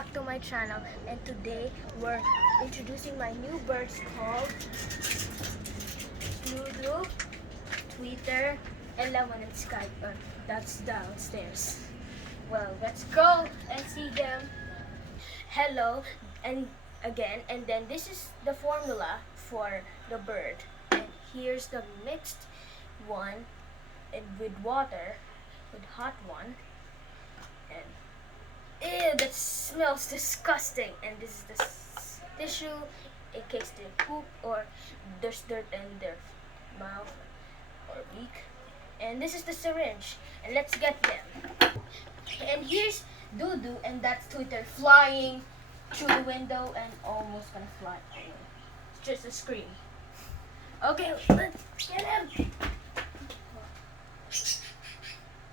back to my channel, and today we're introducing my new birds called Doodoo, Tweeter, and Lemon and Skype. That's downstairs. Well, let's go and see them. Hello, and again, and then this is the formula for the bird. And here's the mixed one, and with water, with hot one, and ew, that smells disgusting. And this is the tissue in case they poop or there's dirt in their mouth or beak. And this is the syringe. And let's get them. And here's Doodoo, and that's Twitter flying through the window and almost gonna fly away. It's just a scream. Okay, let's get him.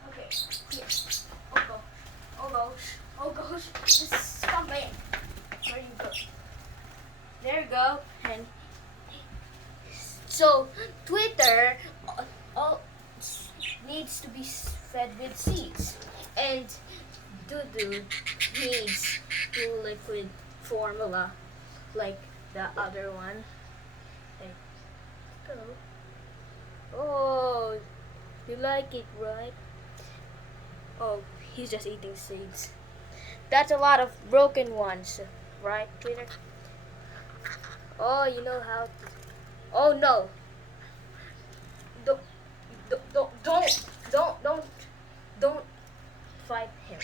Okay, here. Oh go. Oh gosh. Oh gosh. Just come in. Where you go? There you go. And so Twitter all needs to be fed with seeds, and Doodoo needs liquid formula like the other one. Like, go. Oh, you like it, right? Oh, he's just eating seeds. That's a lot of broken ones, right, Twitter? Oh, you know how to... Oh no! Don't fight him.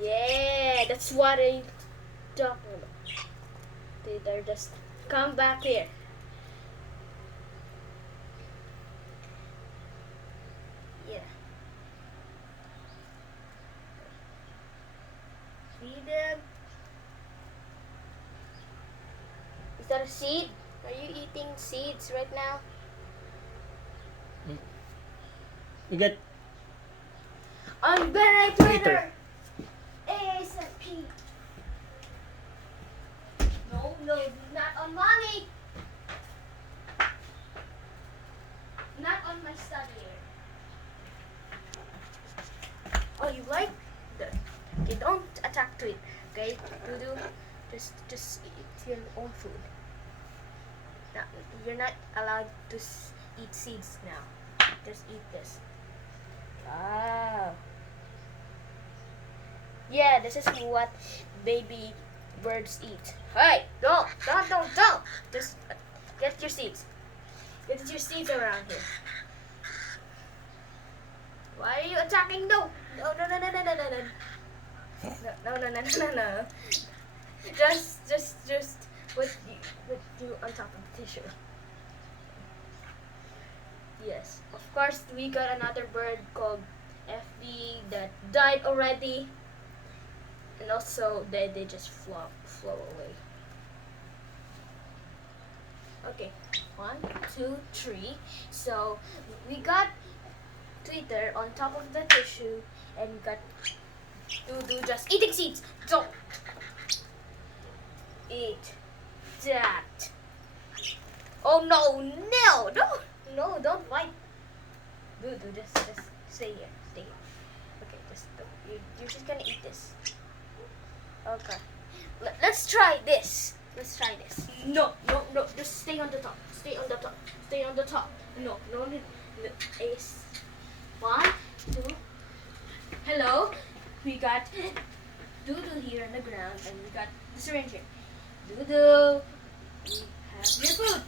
Yeah, that's what I'm talking about. Twitter, just come back here. Yeah. Feed them. Is that a seed? Are you eating seeds right now? You get On Twitter. Twitter. ASAP. No, not on mommy. Not on my study area. Oh, you like that? Okay, don't attack Tweet. Okay, Doodoo, just eat your own food. Now, you're not allowed to eat seeds now. Just eat this. Wow. Yeah, this is what baby birds eat. Hey, don't. Just get your seeds. Get your seeds around here. Why are you attacking? No. No. Just put you on top of the tissue. Yes, of course we got another bird called FB that died already, and also they just flow away. Okay, 1, 2, 3. So we got Twitter on top of the tissue, and we got Doodoo just eating seeds. Don't eat that. Oh no, don't fight. Doodoo, just stay here. Okay, you're just gonna eat this. Okay, let's try this. No, just stay on the top. No. Ace. 1, 2. Hello, we got Doodoo here on the ground, and we got the syringe here. Doodoo, we have your food.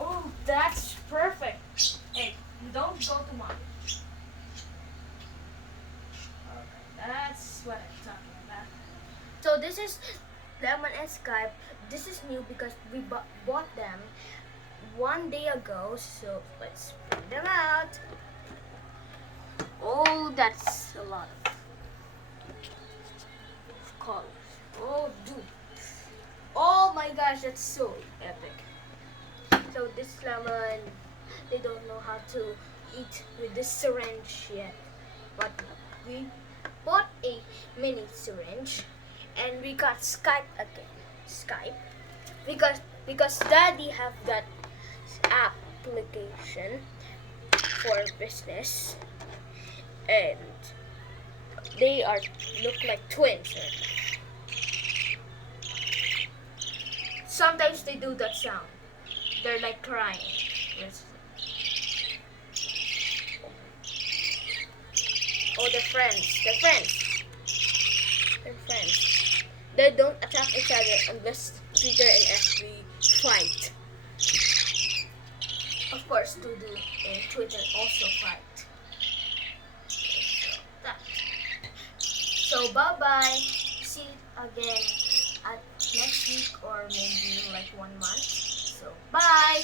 Oh, that's perfect. Hey, don't go to mom. Okay, that's what I'm talking about. So this is Lemon and Skype. This is new because we bought them 1 day ago. So let's bring them out. Oh, that's a lot of colors. Oh, dude. Oh my gosh, that's so epic. So this lemon, they don't know how to eat with this syringe yet. But we bought a mini syringe, and we got Skype again. Because Daddy have that application for business, and they are look like twins. Sometimes they do that sound. They're like crying. Let's- Oh, they're friends. They're friends. They're friends. They don't attack each other unless Twitter and FB fight. Of course, Dudu and Twitter also fight. So, that. So, bye-bye. See you again at next week or maybe like 1 month. So, bye!